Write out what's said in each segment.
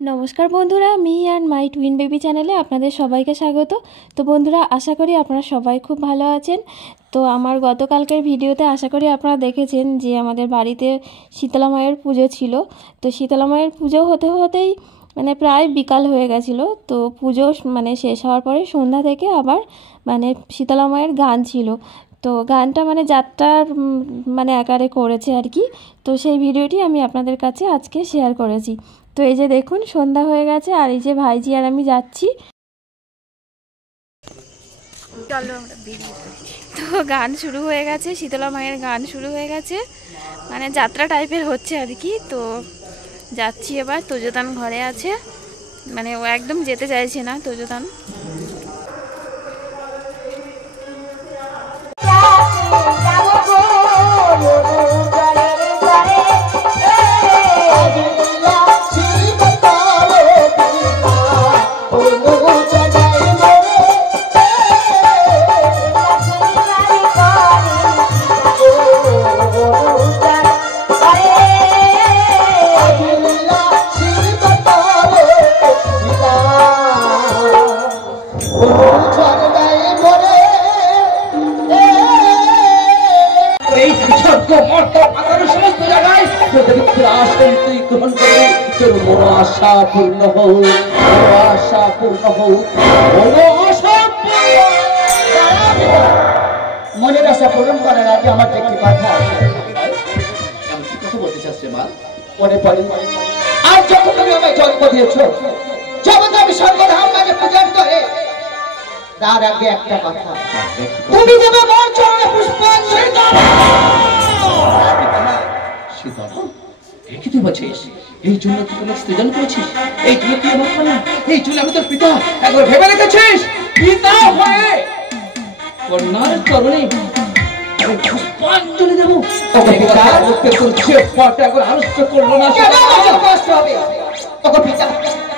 नमस्कार बंधुरा मी एंड माई ट्विन बेबी चैनले आपनादेर सबाइके स्वागत। तो बंधुरा आशा करी आपनारा सबाई खूब भालो आछेन। तो आमार गतकालकेर भिडियोते आशा करी आपनारा देखेछेन जे आमादेर बाड़ीते शीतला मायेर पुजो छिलो। तो शीतला मायेर पुजो होते होतेई माने प्राय बिकाल हये गेछिलो। तो पुजो माने शेष हওয়ার परे सन्ध्या थेके आबार माने शीतला मायेर गान छिलो। तो गानटा माने যাত্রার মানে আকারে করেছে আর কি। তো সেই ভিডিওটি আমি আপনাদের কাছে আজকে শেয়ার করেছি। তো এই যে দেখুন সন্ধ্যা হয়ে গেছে আর এই যে ভাইজি আর আমি যাচ্ছি। চলো আমরা বেরিয়ে পড়ি। তো গান শুরু হয়ে গেছে, শীতলা মায়ের গান শুরু হয়ে গেছে, মানে যাত্রা টাইপের হচ্ছে আর কি। তো যাচ্ছি এবার। তোজোদান ঘরে আছে, মানে ও একদম যেতে চাইছে না তোজোদান। মনের আশা পূরণ করার আগে আমার একটি কথা বলতে চাচ্ছি মা। মনে পড়ে আর যখন তুমি আমায় জন্ম দিয়েছ, যখন আমি সর্বধাম মাঝে পূজন করে, তার আগে একটা কথা, তুমি দেবে মোর চরণে পুষ্পাঞ্জলি। কি তুই বলছিস? এই জন্য তুই কোনো সৃজন করেছিস? এই জন্য তুই আমার কন্যা, এই জন্য আমি তোর পিতা। একবার ভেবে রেখেছিস পিতা হয়ে কন্যার চরণে পুষ্পাঞ্জলি দেবো?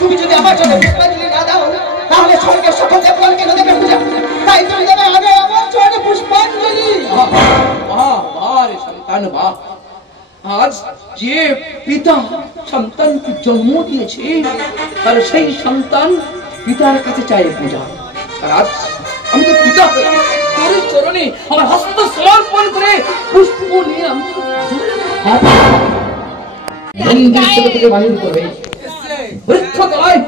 তুমি যদি আমার জন্য পুষ্পাঞ্জলি না দাও, তাহলে স্বর্গের সকল দেবগণকে দেবে পূজা। তাই তুমি দেবে আগে আমার চরণে পুষ্পাঞ্জলি। সন্তান মা, আজ যে পিতা সন্তানকে জন্ম দিয়েছে, আর সেই সন্তান পিতার কাছে চায় পূজা। আর আজ আমি তো পিতা হয়ে তোর চরণে আমার হস্ত সমর্পণ করে পুষ্প নিয়ে আমি মন্দির থেকে বাহির করবে বৃক্ষ তলায়।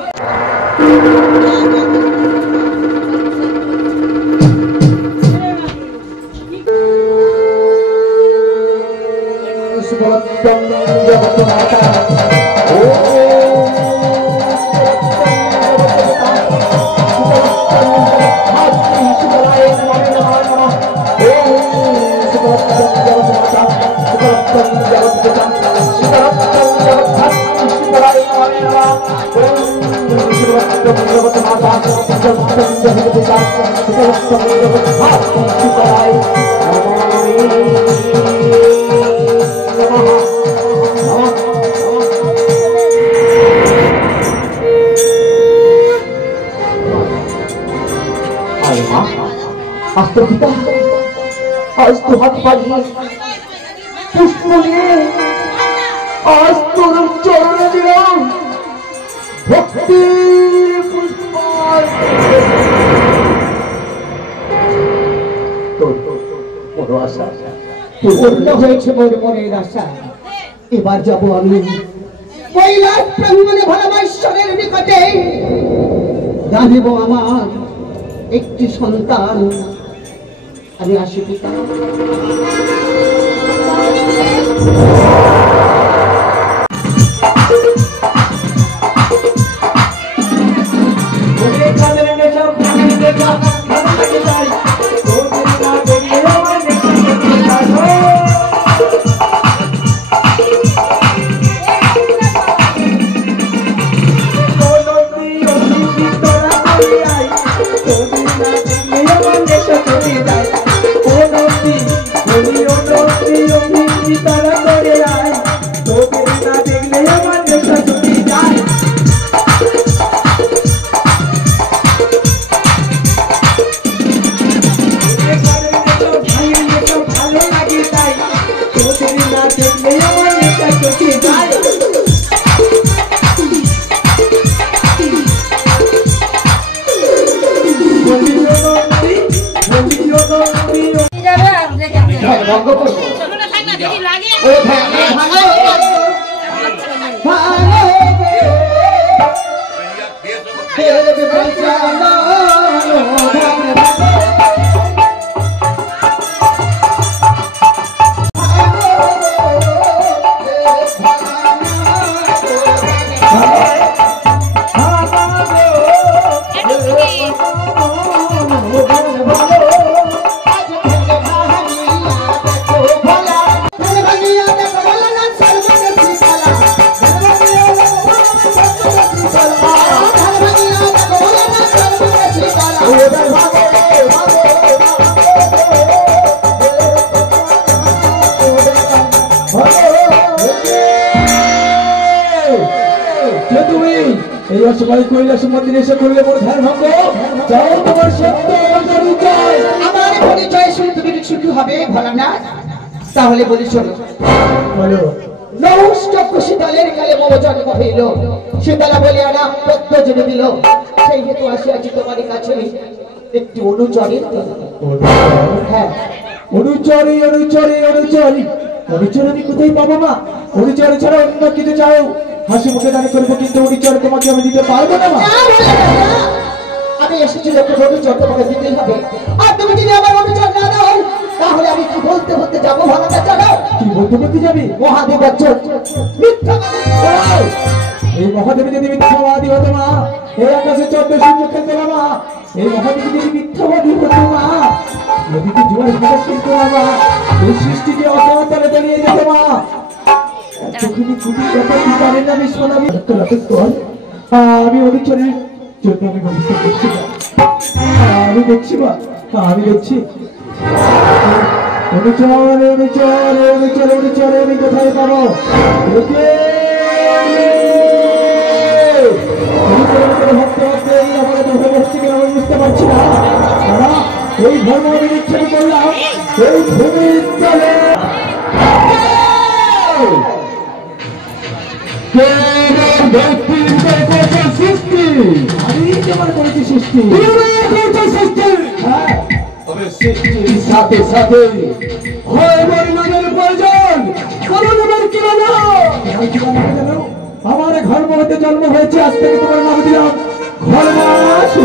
आज तो हाथ पाइए पुष्प निये आज तोर चरण दिलाम भक्ति पुष्पार। তোর আশা পূর্ণ হয়েছে, মোর মনের আশা। এবার যাব আমি কৈলাস ব্রহ্মণে ভোলামহেশ্বরের নিকটে, জানিব আমার একটি সন্তান। আমি আসি পিতা। তারা করে সবাই কৈলাস মন্দিরে এসে করলে মোর ধ্যান ভঙ্গ। যাও তোমার সত্য পরিচয়। আমার পরিচয় শুনে তুমি কি সুখী হবে ভোলানাথ? তাহলে বলি শোনো। বলো। নৌষ্টক শীতলের কালে মম জন্ম হইল, শীতলা বলিয়া নাম তত্ত্ব জেনে দিল। সেই হেতু আসিয়াছি তোমার কাছে একটি অনুচরের হ্যাঁ অনুচরি অনুচরি অনুচরি অনুচর আমি কোথায় পাবো মা? অনুচর ছাড়া অন্য কিছু চাও হাসি মুখে দান করবো, কিন্তু অনুচর তোমাকে আমি দিতে পারবো না মা। আমি এসেছি যখন অনুচর তোমাকে দিতেই হবে। আর তুমি যদি আমার অনুচর না দাও তাহলে আমি কি বলতে বলতে যাবো ভোলানাথ জানো? কি বলতে বলতে যাবি? মহাদেব বচ্চন মিথ্যা এই মহাদেবী যদি মিথ্যাবাদী হতো মা, এই আকাশে 14 সূর্য খেলতো না মা। এই মহাদেবী যদি মিথ্যাবাদী হতো মা, নদীতে জোয়ার ভাটা খেলতো না মা। এই সৃষ্টিকে অকাতরে দাঁড়িয়ে যেত মা। এতখানি খুবই কথা কি জানেন না বিশ্বনাথী? আমি অনুচরের জন্য আমি ব্যবস্থা করছি না। আমি দেখছি মা, আমি দেখছি। অনুচর অনুচর অনুচর অনুচর আমি কোথায় পাবো? বুঝতে পারছি না এই ধর্ম আমি নিক্ষেপ করলাম এই ভূমির তলে। আমি কেমন করেছি সৃষ্টি? হ্যাঁ, তবে সৃষ্টির সাথে সাথে হয় নামের প্রয়োজন। আমার ঘর্ম হতে জন্ম হয়েছে, আজ থেকে তোমার নাম দিলাম ঘর্মাসু।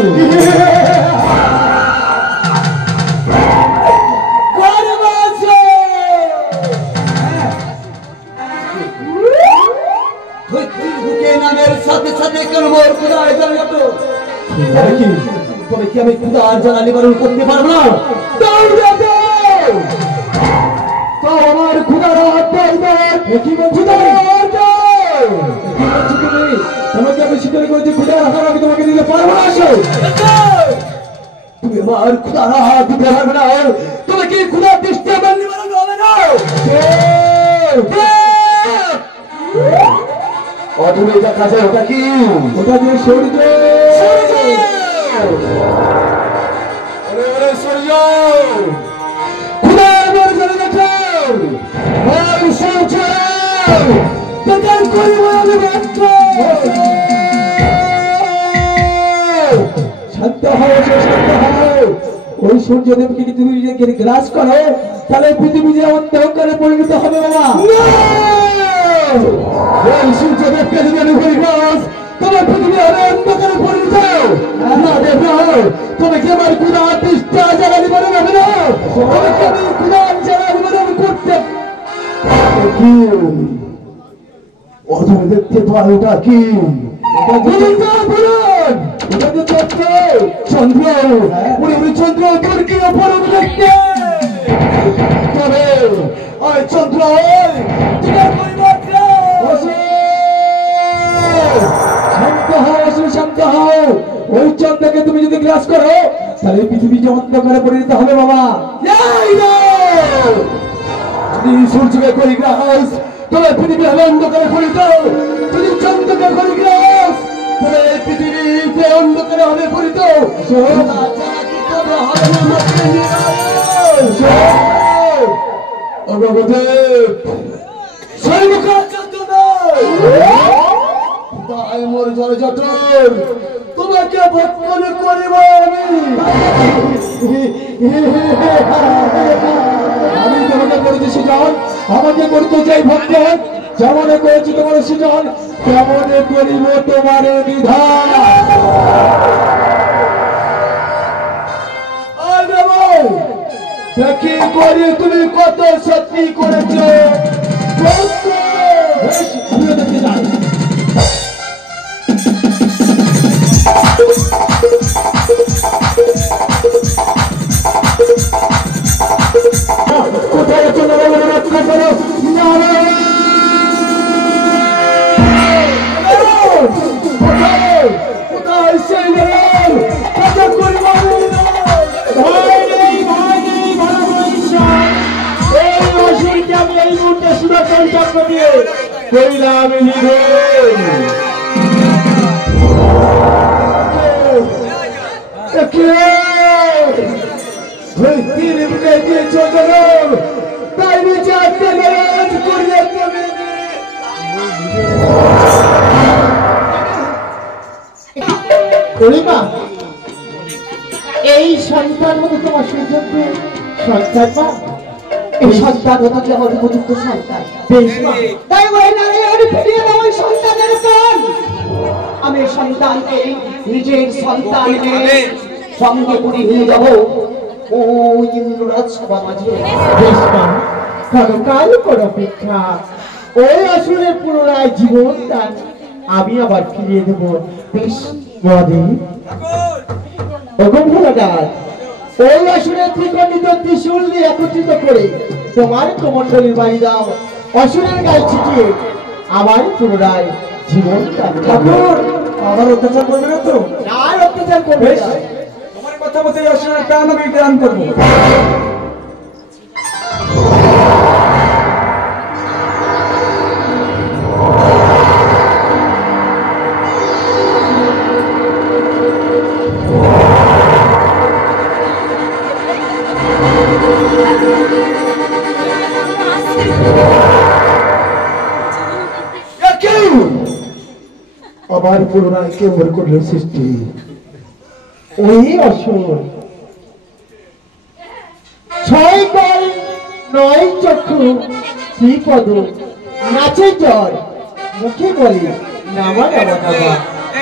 নামের সাথে সাথে কেন মোর খুদায় জানাত? তবে কি আমি খুদার জানা নিবারণ করতে পারবো না? আমার খুদার কি বলছো তুমি? তোমাকে আমি স্বীকার করেছি খুদার হাত আমি তোমাকে দিতে পারবো না। তুমি আমার খুদার হাত দিতে পারবে না? তুমি কি খুদার দৃষ্টি আমার নিবারণ হবে না? অদূরে দেখা যায় ওটা কি? ওটা যে সূর্য। সূর্য খুদা আমার জন্য দেখো সূর্য শান্ত হও, শান্ত হও। ওই সূর্যদেবকে যদি তুমি গ্রাস করো তাহলে পৃথিবী যে অন্ধকারে পরিণত হবে বাবা। ওই সূর্যদেবকে যদি আমি হই গ্রাস তোমার পৃথিবী হবে অন্ধকারে পরিণত না দেব। তুমি কি আমার খুদা দৃষ্টি জ্বালা নিবারণ হবে না? তুমি কি আমি খুদা জ্বালা নিবারণ করতে অদূরে দেখতে পাও ওটা কি? চন্দ্র উনি চন্দ্র তোর কি অপরাধ দেখতে? তবে ওই চন্দ্র শান্ত হও, শান্ত হও। ওই চন্দ্রকে তুমি যদি গ্রাস করো তাহলে পৃথিবী যে অন্ধকারে পরিণত হবে বাবা। যদি সূর্যকে করি গ্রাস তবে পৃথিবী হবে অন্ধকারে পরিণত। যদি চন্দ্রকে করি গ্রাস তবে পৃথিবীতে অন্ধকারে হবে পরিণত। তোমাকে ভক্ষণ করিব আমি তোমাকে করেছি সৃজন, আমাকে করতে চাই ভক্ষণ। যেমন করেছি তোমার সৃজন তেমন করিব তোমার বিধান। দেখি করি তুমি কত সত্যি করেছ। কইলাম এই সন্তান মতো তোমার সুযোগ্য সন্তান মা, এই সন্তান হতে আমার উপযুক্ত সন্তান। বেশ মা, তাই ওই নারী ফিরিয়ে দাও ওই সন্তানের প্রাণ। আমি সন্তানকে নিজের সন্তানকে সঙ্গে করে নিয়ে যাব ওই ইন্দ্ররাজ সভা মাঝে। বেশ মা, কাল কর অপেক্ষা, ওই আসুরের পুনরায় জীবন দান আমি আবার ফিরিয়ে দেব। বেশ মহাদেব, ওই আসুরের ত্রিকণ্ডিত ত্রিশূল দিয়ে একত্রিত করে তোমার কমণ্ডলীর বাড়ি দাও, অসুরের গায়ে ছিটিয়ে আবার পুনরায় জীবন দান। ঠাকুর আবার অত্যাচার করবে না তো? আর অত্যাচার করবে না। তোমার কথা মতো আসলে প্রাণ আমি দান করবো। আবার পুনরায় কেমন করলো সৃষ্টি ওই অসুর, 6 গাল 9 চক্ষু, শ্রীপদ নাচে জ্বর, মুখে বলে নামা নামা নামা।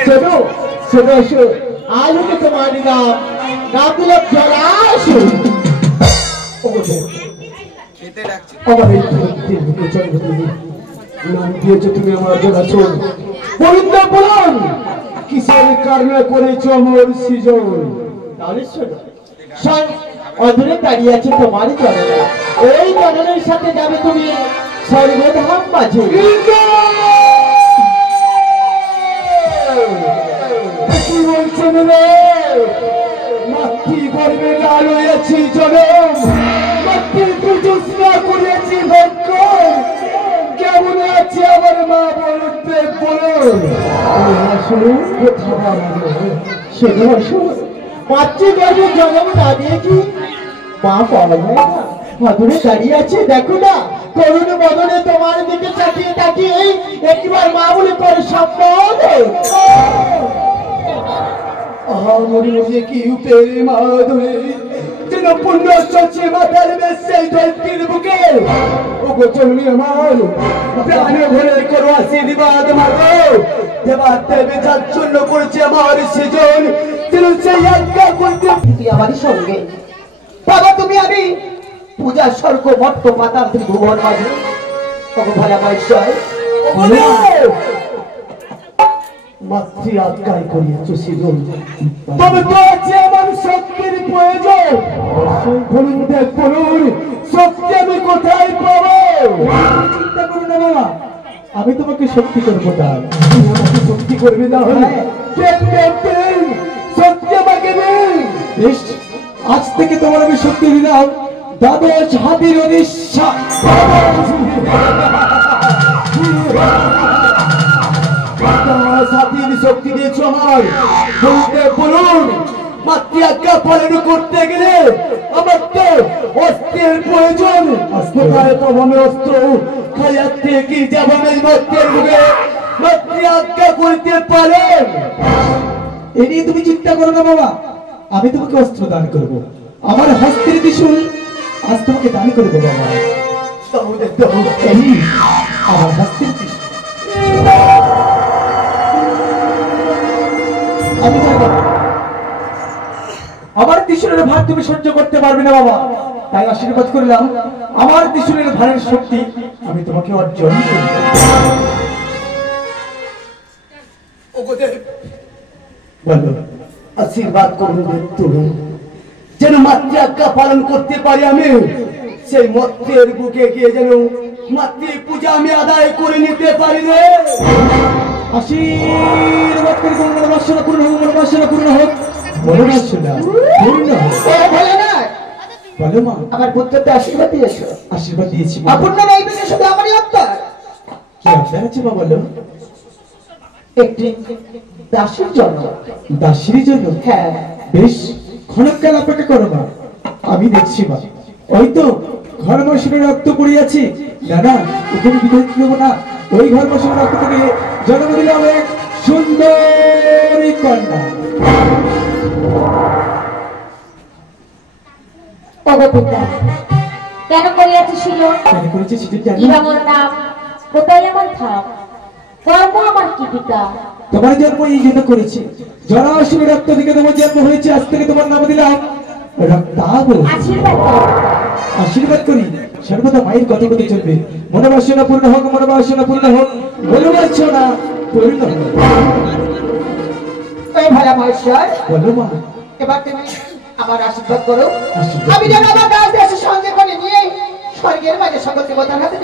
শোনো শোনো অসুর, আজ হতে তোমার নাম দিল জলাশয়। আমার এই ধরনের বুকে জন্মভূমি নাম দিয়েছো তুমি আমার জলাশয়। গোবিন্দ বলুন কিসের কারণে করেছো আমার সৃজন? তাহলে শোনো, অদূরে দাঁড়িয়ে আছে তোমার জননা, ওই জননের সাথে যাবে তুমি স্বর্গধাম মাঝে। কি বলছেন রে? মাতৃগর্ভে লাল হয়েছি জনম, মাতৃপূজা করেছি ভক্ষ, কেমন আছে আমার মা বলতে বলুন। মাতৃগর্ভে জন্ম না দিয়ে কি মা পাওয়া যায় না? মাধুরে দাঁড়িয়ে আছে দেখো না, করুণ বদনে তোমার দিকে তাকিয়ে তাকিয়ে একবার মা বলে করে সম্পদ। আমার মনে কি উপে মাধুরী যেন পুণ্য চলছে মাথার বেশে ধরতির বুকে। ও গোচরণী আমার প্রাণ ভরে করো আশীর্বাদ মাগো, দেবার দেবে যাচ্ছন্ন করেছে আমার সৃজন, যেন সেই আজ্ঞা করতে তুই আমারই সঙ্গে বাবা, তুমি আমি পূজার স্বর্গ মট্ট পাতার ত্রিভুবন মাঝে ভোলা মহেশ্বর মাতৃ আজ্ঞায় করিয়াছ সৃজন, তবে তো আছে আমার শক্তির প্রয়োজন। বলুন দেখ বলুন, শক্তি আমি কোথায় পাবো? চিন্তা করো না বাবা, আমি তোমাকে শক্তি করবো, তাই তুমি আমাকে শক্তি করবে না হলে শক্তি আমাকে নেই। আজ থেকে তোমার আমি শক্তি দিলাম দ্বাদশ হাতির অনিশ্চা। হাতির শক্তি দিয়েছো আমার, বলতে বলুন মাতৃ আজ্ঞা পালন করতে গেলে আমার তো অস্ত্রের প্রয়োজন। কোথায় পাবো আমি অস্ত্র? খাইয়ার থেকে যাব আমি মাতৃর মুখে, মাতৃ আজ্ঞা করতে পারেন। এ নিয়ে তুমি চিন্তা করো না বাবা, আমি তোমাকে অস্ত্র দান করবো, আমার হস্তের ত্রিশূল আজ তোমাকে দান করবো বাবা। আমার হস্তের ত্রিশূল আমি জানি আমার ত্রিশূলের ভার তুমি সহ্য করতে পারবে না বাবা, তাই আশীর্বাদ করলাম আমার ত্রিশূলের ভারের শক্তি আমি তোমাকে অর্জন করব। বলো আশীর্বাদ করবে তুমি যেন মাতৃ আজ্ঞা পালন করতে পারি আমি, সেই মত্রের বুকে গিয়ে যেন মাতৃ পূজা আমি আদায় করে নিতে পারি রে। আশীর্বাদ করে মঙ্গল বাসনা পূর্ণ হোক, মঙ্গল বাসনা পূর্ণ হোক, মঙ্গল বাসনা পূর্ণ হোক। ভালো না বলো মা, আমার পুত্রকে আশীর্বাদ দিয়েছো? আশীর্বাদ দিয়েছি। অপূর্ণ নৈবেদ্য শুধু আমারই অন্তর, আপনার আছে মা বলো? একটি দাসের জন্য। দাসীর জন্য? হ্যাঁ। বেশ, ক্ষণকাল অপেক্ষা করো মা, আমি দেখছি মা। ওই তো ঘর মশার রক্ত পড়িয়াছি। না না, ওকে আমি বিদায় দেবো না। ওই ঘর মশার রক্ত থেকে জন্ম দিলাম এক সুন্দরী কন্যা। ওগো পিতা, কেন করিয়াছি শিলন? কেন করেছে সেটা জানি? কি আমার নাম, কোথায় আমার থাম, কর্ম আমার কি পিতা? তোমার জন্ম এই জন্য করেছি, জরাসুর রক্ত থেকে তোমার জন্ম হয়েছে। আজ থেকে তোমার নাম দিলাম রক্তাভ। আশীর্বাদ করো। আশীর্বাদ করি, সর্বদা মায়ের কথা কথা চলবে। মনোবাসনা পূর্ণ হোক, মনোবাসনা পূর্ণ হোক, মনোবাসনা পূর্ণ হোক। এই ভাইয়া মহেশ্বর, বলো মা। এবার তুমি আমার আশীর্বাদ করো। আশীর্বাদ আমি যেন আমার কাজ দেশে সঙ্গে করে নিয়ে স্বর্গের মাঝে সকল দেবতার হাতে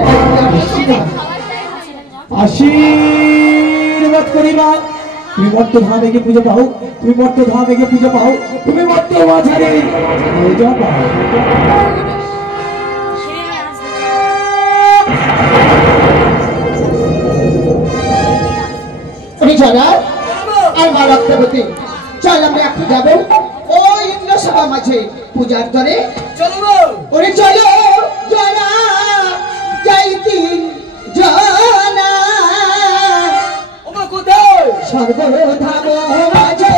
আশীর্বাদ করি মা। তুমি মর্ত ধামে গিয়ে পুজো পাও, তুমি মর্ত ধামে গিয়ে পুজো পাও, তুমি মর্ত মাঝারে পুজো পাও। আর মা রক্তবতী, চল আমরা এখন যাবো ওই ইন্দ্র সভা মাঝে পূজার দরে। চলো ওরে চলো জনা যাইতি জনা সর্বধাম মাঝে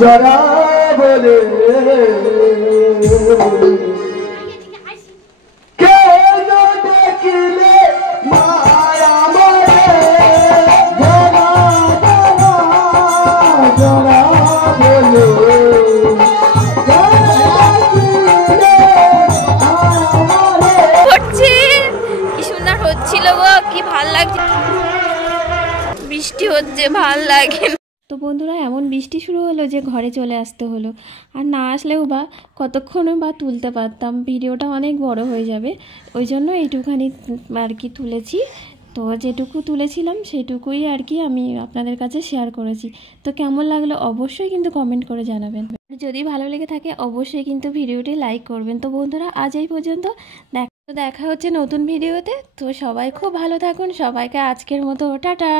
জরা বলে কেন দেখিলে মায়া মরে, জরা জরা বলে হচ্ছে কি সুন্দর হচ্ছিল গো, কি ভাল লাগছে। বৃষ্টি হচ্ছে, ভাল লাগে। তো বন্ধুরা, এমন বৃষ্টি শুরু হলো যে ঘরে চলে আসতে হলো। আর না আসলেও বা কতক্ষণও বা তুলতে পারতাম, ভিডিওটা অনেক বড় হয়ে যাবে। ওই জন্য এইটুখানি আর কি তুলেছি। তো যেটুকু তুলেছিলাম সেইটুকুই আর কি আমি আপনাদের কাছে শেয়ার করেছি। তো কেমন লাগলো অবশ্যই কিন্তু কমেন্ট করে জানাবেন। যদি ভালো লেগে থাকে অবশ্যই কিন্তু ভিডিওটি লাইক করবেন। তো বন্ধুরা, আজ এই পর্যন্ত। দেখা হচ্ছে নতুন ভিডিওতে। তো সবাই খুব ভালো থাকুন। সবাইকে আজকের মতো টাটা।